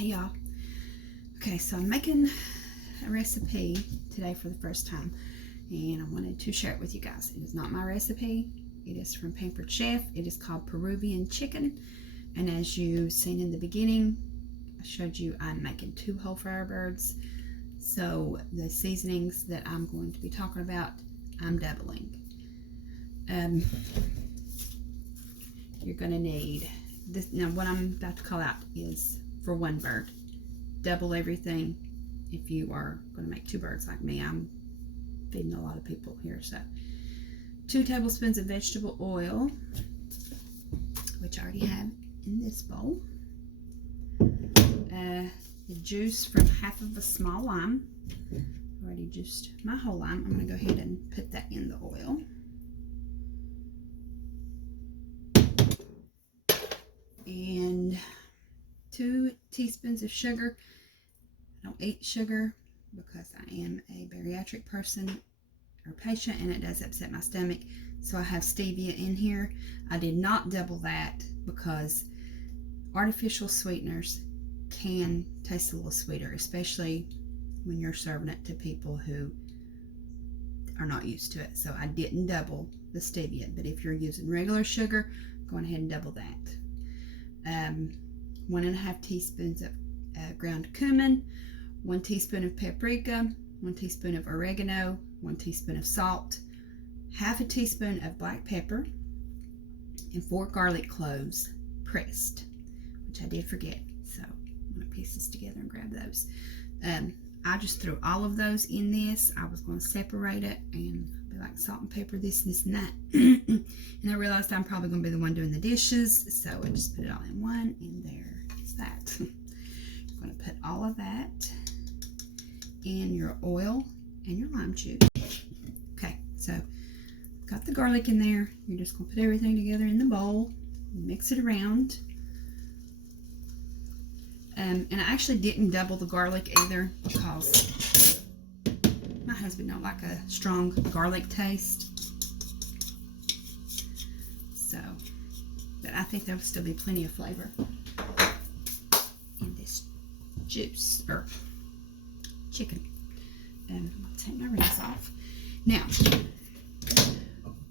Hey y'all. Okay, so I'm making a recipe today for the first time, and I wanted to share it with you guys. It is not my recipe. It is from Pampered Chef. It is called Peruvian Chicken, and as you seen in the beginning, I showed you I'm making 2 whole Firebirds. So the seasonings that I'm going to be talking about, I'm doubling. You're going to need this. Now what I'm about to call out is for 1 bird. Double everything if you are going to make 2 birds like me. I'm feeding a lot of people here. So 2 tablespoons of vegetable oil, which I already have in this bowl. The juice from half of a small lime. I've already juiced my whole lime. I'm going to go ahead and put that in the oil. And 2 teaspoons of sugar. I don't eat sugar because I am a bariatric person or patient, and it does upset my stomach. So I have stevia in here. I did not double that because artificial sweeteners can taste a little sweeter, especially when you're serving it to people who are not used to it. So I didn't double the stevia, but if you're using regular sugar, go ahead and double that. 1.5 teaspoons of ground cumin, 1 teaspoon of paprika, 1 teaspoon of oregano, 1 teaspoon of salt, half a teaspoon of black pepper, and 4 garlic cloves pressed, which I did forget. So I'm going to piece this together and grab those. I just threw all of those in this. I was going to separate it and be like salt and pepper, this and that. And I realized I'm probably going to be the one doing the dishes, so I just put it all in one, and there is that. I'm going to put all of that in your oil and your lime juice. Okay, so got the garlic in there. You're just going to put everything together in the bowl and mix it around. And I actually didn't double the garlic either because my husband don't like a strong garlic taste. So, but I think there'll still be plenty of flavor in this juice or chicken. And I'll take my rings off. Now,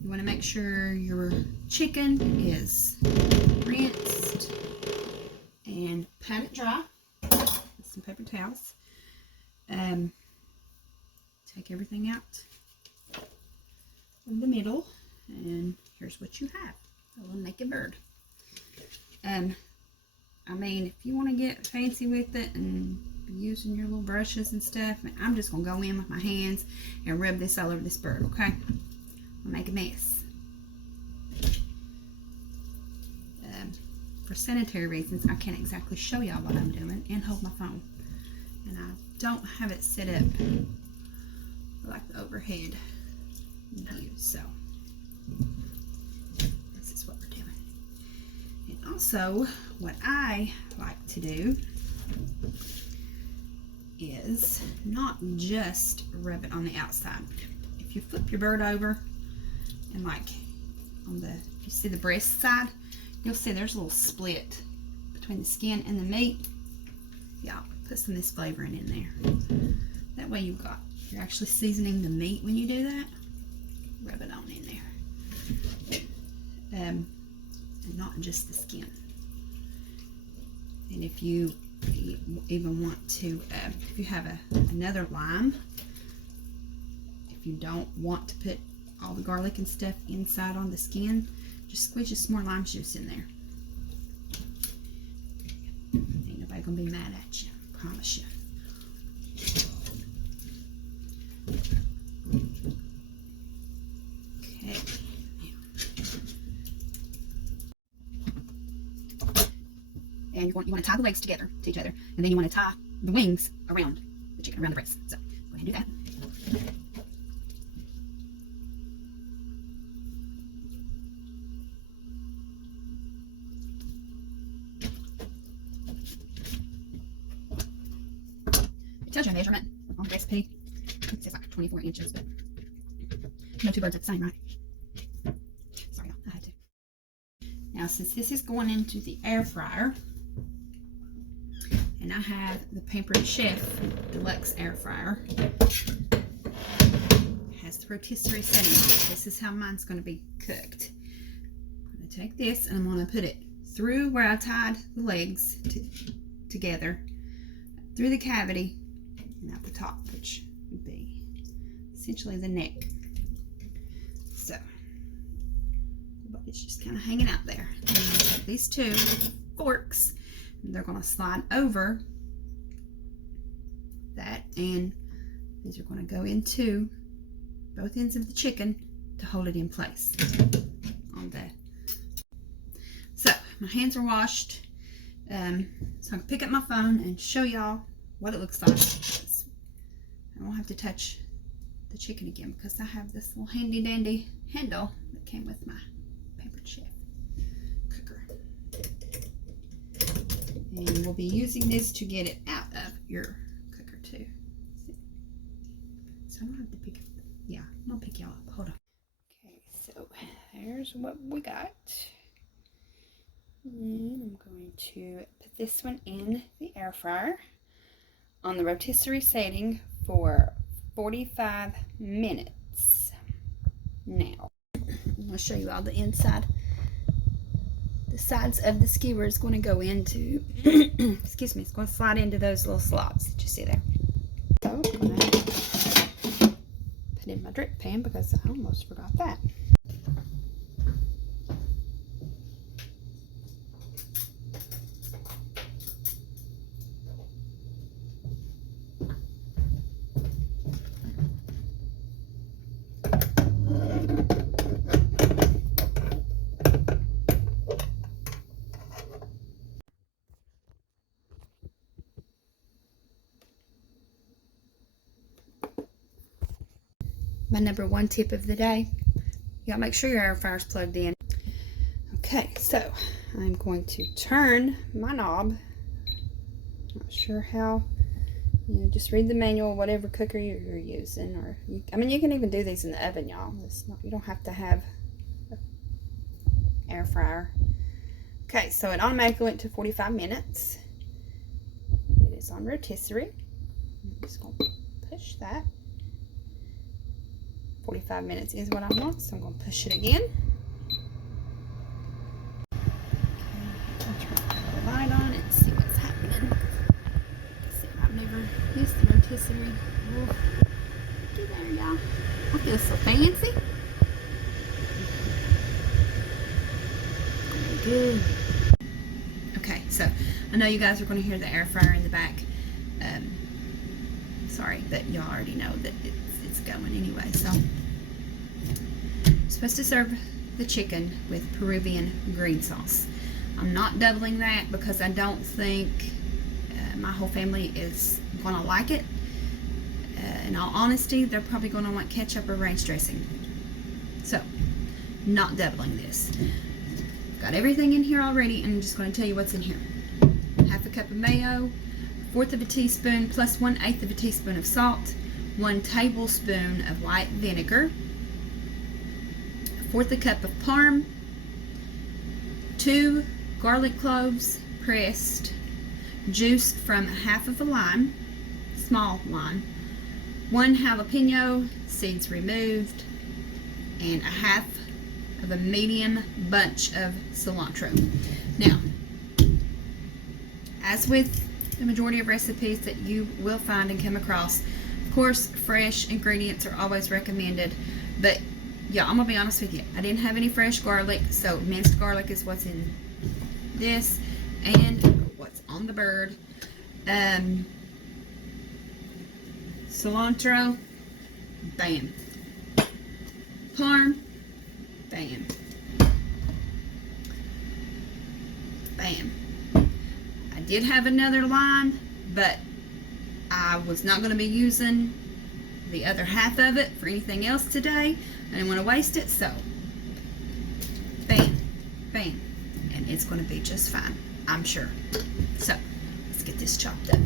you want to make sure your chicken is rinsed and pat it dry with some paper towels. Take everything out of the middle, and here's what you have: a little naked bird. I mean, if you want to get fancy with it and be using your little brushes and stuff, I'm just gonna go in with my hands and rub this all over this bird. Okay, I'll make a mess. For sanitary reasons, I can't exactly show y'all what I'm doing and hold my phone. And I don't have it set up like the overhead view, so this is what we're doing. And also, what I like to do is not just rub it on the outside. If you flip your bird over and like on the, if you see the breast side, you'll see there's a little split between the skin and the meat. Yeah, put some of this flavoring in there. That way you're actually seasoning the meat when you do that. Rub it on in there. And not just the skin. And if you even want to, if you have another lime, if you don't want to put all the garlic and stuff inside on the skin, just squeeze some more lime juice in there. Ain't nobody gonna be mad at you, I promise you. Okay. And you want to tie the legs together to each other, and then you want to tie the wings around the chicken, around the breast. So go ahead and do that. It tells you a measurement on the recipe. It says like 24 inches, but no 2 birds are the same, right? Sorry, I had to. Now, since this is going into the air fryer, and And I have the Pampered Chef Deluxe Air Fryer. Has the rotisserie setting on it. This is how mine's going to be cooked. I'm going to take this and I'm going to put it through where I tied the legs together, through the cavity, and out the top, which would be essentially the neck. So, but it's just kind of hanging out there. And I'm going to take these two forks, and they're going to slide over that, and these are going to go into both ends of the chicken to hold it in place on that. So my hands are washed, so I can pick up my phone and show y'all what it looks like. I won't have to touch the chicken again because I have this little handy dandy handle that came with my Pampered Chef cooker. And we'll be using this to get it out of your cooker too. So I don't have to pick up. Yeah, I'm gonna pick y'all up. Hold on. Okay, so there's what we got. And I'm going to put this one in the air fryer on the rotisserie setting for 45 minutes. Now, I'm going to show you all the inside. The sides of the skewer is going to go into, excuse me, it's going to slide into those little slots that you see there. So I'm going to put in my drip pan because I almost forgot that. My number one tip of the day, you gotta make sure your air fryer's plugged in. Okay, so I'm going to turn my knob. Not sure how, just read the manual, whatever cooker you're using, or I mean, you can even do these in the oven, y'all. You don't have to have an air fryer. Okay, so it automatically went to 45 minutes. It is on rotisserie. I'm just gonna push that. 45 minutes is what I want, so I'm going to push it again. Okay, I'll turn the light on and see what's happening. See, I've never used the rotisserie. Oh, get there, y'all. I feel so fancy. Very good. Okay, so I know you guys are going to hear the air fryer in the back. Sorry, but y'all already know that it's going anyway. So I'm supposed to serve the chicken with Peruvian green sauce. I'm not doubling that because I don't think my whole family is gonna like it. In all honesty, they're probably gonna want ketchup or ranch dressing. So, not doubling this. Got everything in here already, and I'm just gonna tell you what's in here. Half a cup of mayo, 1/4 of a teaspoon plus 1/8 of a teaspoon of salt, 1 tablespoon of white vinegar, 1/4 a cup of parm, 2 garlic cloves pressed, juiced from half of a lime, small lime, 1 jalapeno, seeds removed, and 1/2 of a medium bunch of cilantro. Now, as with the majority of recipes that you will find and come across, of course, fresh ingredients are always recommended, but yeah, I'm gonna be honest with you, I didn't have any fresh garlic, so minced garlic is what's in this and what's on the bird. Cilantro, bam. Parm, bam. Bam. I did have another lime, but I was not going to be using the other half of it for anything else today. I didn't want to waste it, so bam, bam, and it's going to be just fine, I'm sure. So let's get this chopped up.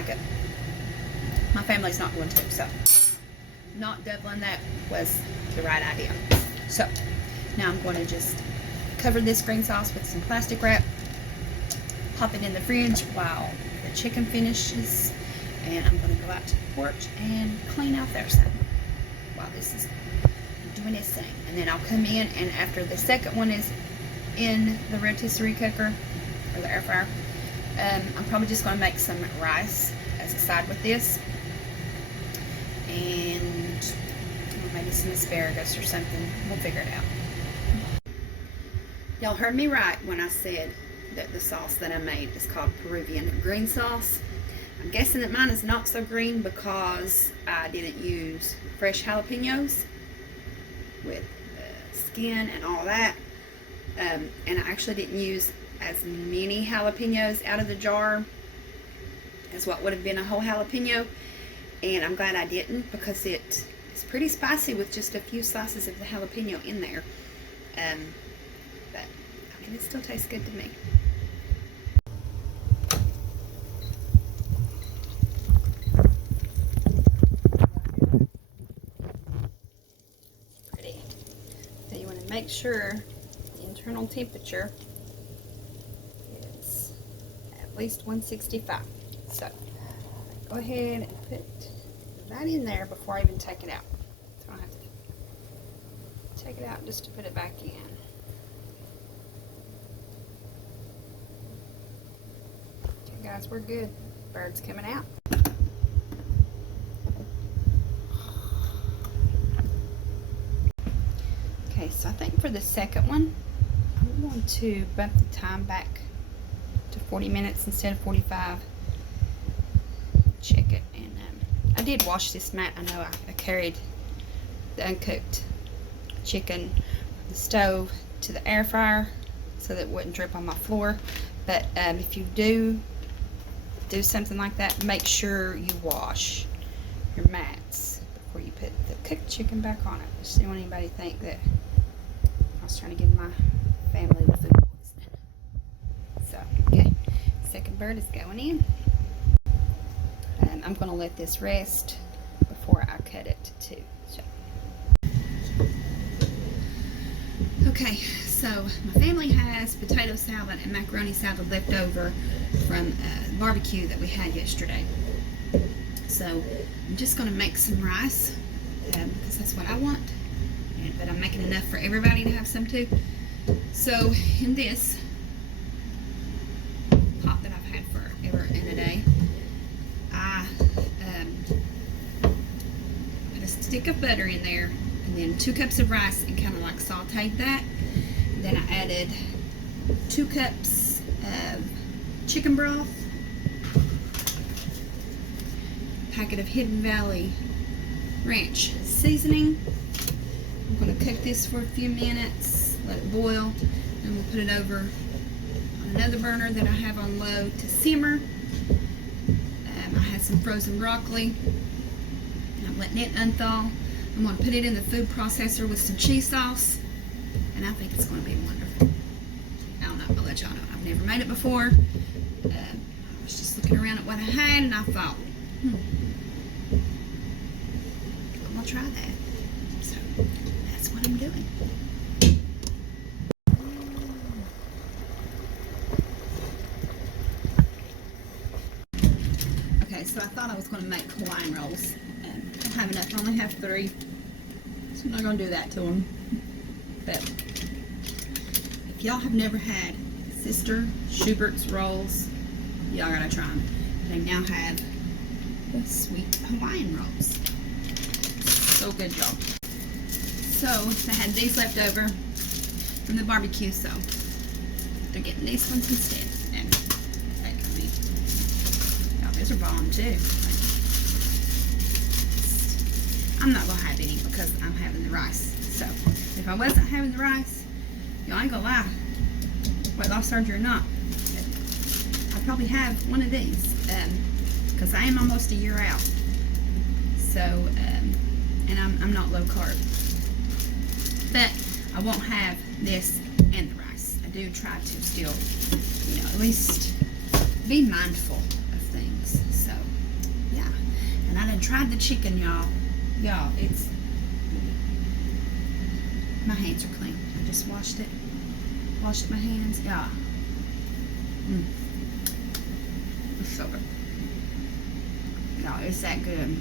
like it. My family's not going to, so not doubling that was the right idea. So now I'm going to just cover this green sauce with some plastic wrap, pop it in the fridge while the chicken finishes, and I'm going to go out to the porch and clean out their side while this is doing its thing. And then I'll come in, and after the second one is in the rotisserie cooker or the air fryer, I'm probably just going to make some rice as a side with this, and maybe some asparagus or something. We'll figure it out. Y'all heard me right when I said that the sauce that I made is called Peruvian green sauce. I'm guessing that mine is not so green because I didn't use fresh jalapenos with skin and all that. And I actually didn't use as many jalapenos out of the jar as what would have been a whole jalapeno. And I'm glad I didn't, because it's pretty spicy with just a few slices of the jalapeno in there. But I mean, it still tastes good to me. Pretty. So you want to make sure the internal temperature is at least 165. So go ahead and put that in there before I even take it out. So I have to take it out just to put it back in. Okay guys, we're good. Bird's coming out. Okay, so I think for the second one, I'm going to bump the time back to 40 minutes instead of 45. Check it, and I did wash this mat. I know I carried the uncooked chicken from the stove to the air fryer so that it wouldn't drip on my floor. But if you do something like that, make sure you wash your mats before you put the cooked chicken back on it. Just don't want anybody to think that I was trying to give my family the food poisoning. So, okay, second bird is going in. I'm going to let this rest before I cut it too. So. Okay, so my family has potato salad and macaroni salad left over from barbecue that we had yesterday. So I'm just going to make some rice because that's what I want, but I'm making enough for everybody to have some too. So in this pot that I've had forever and a day, I put a stick of butter in there, and then 2 cups of rice, and kind of like sauteed that. And then I added 2 cups of chicken broth, a packet of Hidden Valley Ranch seasoning. I'm going to cook this for a few minutes, let it boil, and we'll put it over on another burner that I have on low to simmer. I had some frozen broccoli, and I'm letting it unthaw. I'm going to put it in the food processor with some cheese sauce, and I think it's going to be wonderful. I don't know, I'll let y'all know. I've never made it before. I was just looking around at what I had, and I thought, I'm going to try that. So that's what I'm doing. So I thought I was going to make Hawaiian rolls. I don't have enough. I only have 3. So I'm not going to do that to them. But if y'all have never had Sister Schubert's rolls, y'all gotta try them. They now have the sweet Hawaiian rolls. So good, y'all. So I had these left over from the barbecue, so they're getting these ones instead. And these are bomb too. I'm not gonna have any because I'm having the rice. So if I wasn't having the rice, y'all ain't gonna lie, weight loss surgery or not, I'd probably have one of these because I am almost a year out. So and I'm not low carb, but I won't have this and the rice. I do try to still, at least be mindful of things. So done tried the chicken, y'all. Y'all, it's, my hands are clean. I just washed my hands. Yeah. It's so good. Y'all, it's that good.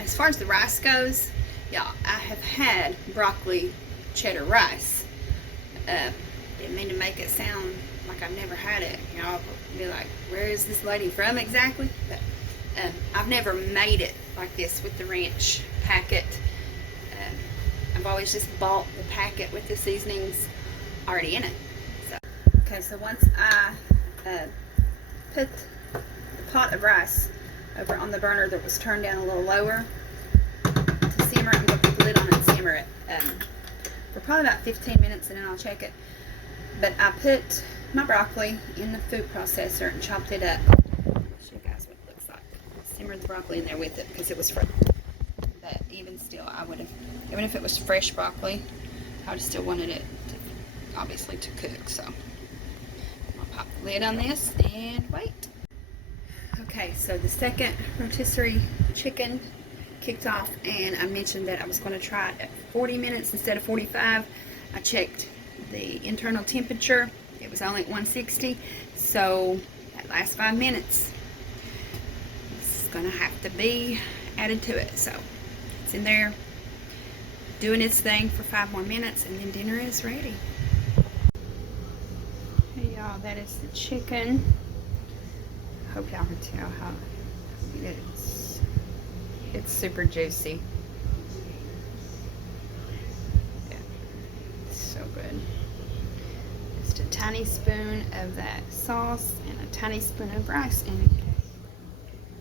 As far as the rice goes, y'all, I have had broccoli cheddar rice. Didn't mean to make it sound like I've never had it. Y'all be like, where is this lady from exactly? But I've never made it like this with the ranch packet. I've always just bought the packet with the seasonings already in it. So, okay, so once I put the pot of rice over on the burner that was turned down a little lower to simmer, I'm going to put the lid on and simmer it for probably about 15 minutes, and then I'll check it. But I put my broccoli in the food processor and chopped it up. I'll show you guys what it looks like. Simmered the broccoli in there with it because it was fresh. But even still, I would have, even if it was fresh broccoli, I would have still wanted it to, obviously, to cook. So I'll pop the lid on this and wait. Okay, so the second rotisserie chicken kicked off, and I mentioned that I was going to try it at 40 minutes instead of 45. I checked the internal temperature. It was only at 160, so that last 5 minutes is going to have to be added to it. So it's in there doing its thing for 5 more minutes, and then dinner is ready. Hey y'all, that is the chicken. I hope y'all can tell how it's super juicy. Yeah, it's so good. Just a tiny spoon of that sauce and a tiny spoon of rice, and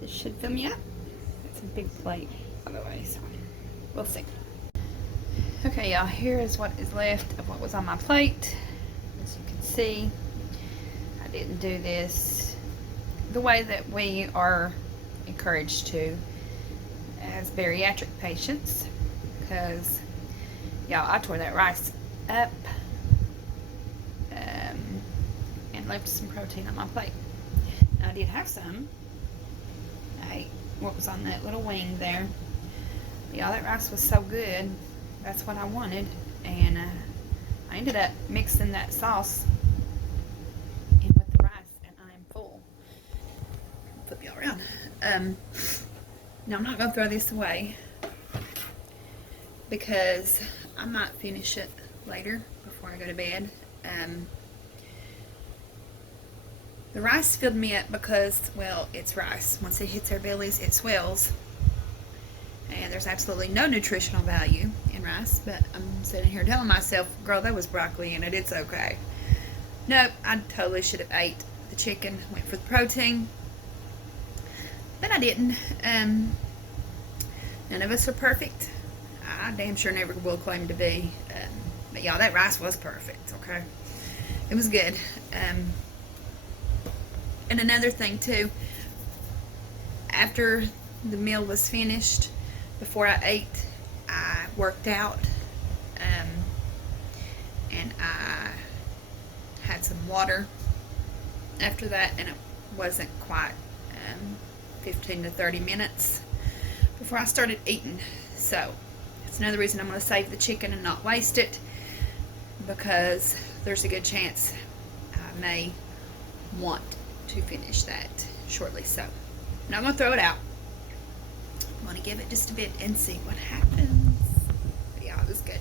this should fill me up. It's a big plate, by the way, so we'll see. Okay, y'all, here is what is left of what was on my plate. As you can see, I didn't do this the way that we are encouraged to as bariatric patients, because y'all, I tore that rice up and left some protein on my plate. Now, I did have some. I ate what was on that little wing there. But y'all, that rice was so good. That's what I wanted, and I ended up mixing that sauce in with the rice, and I am full. Flip y'all around. Now, I'm not going to throw this away because I might finish it later before I go to bed. The rice filled me up because, well, it's rice. Once it hits our bellies, it swells. And there's absolutely no nutritional value in rice. But I'm sitting here telling myself, girl, that was broccoli in it. It's okay. Nope, I totally should have ate the chicken, went for the protein. But I didn't. None of us are perfect. I damn sure never will claim to be. But y'all, that rice was perfect, okay? It was good. And another thing too, after the meal was finished, before I ate, I worked out, and I had some water after that, and it wasn't quite 15 to 30 minutes before I started eating. So that's another reason I'm going to save the chicken and not waste it, because there's a good chance I may want to finish that shortly. So I'm not going to throw it out. I'm going to give it just a bit and see what happens. But yeah, it was good.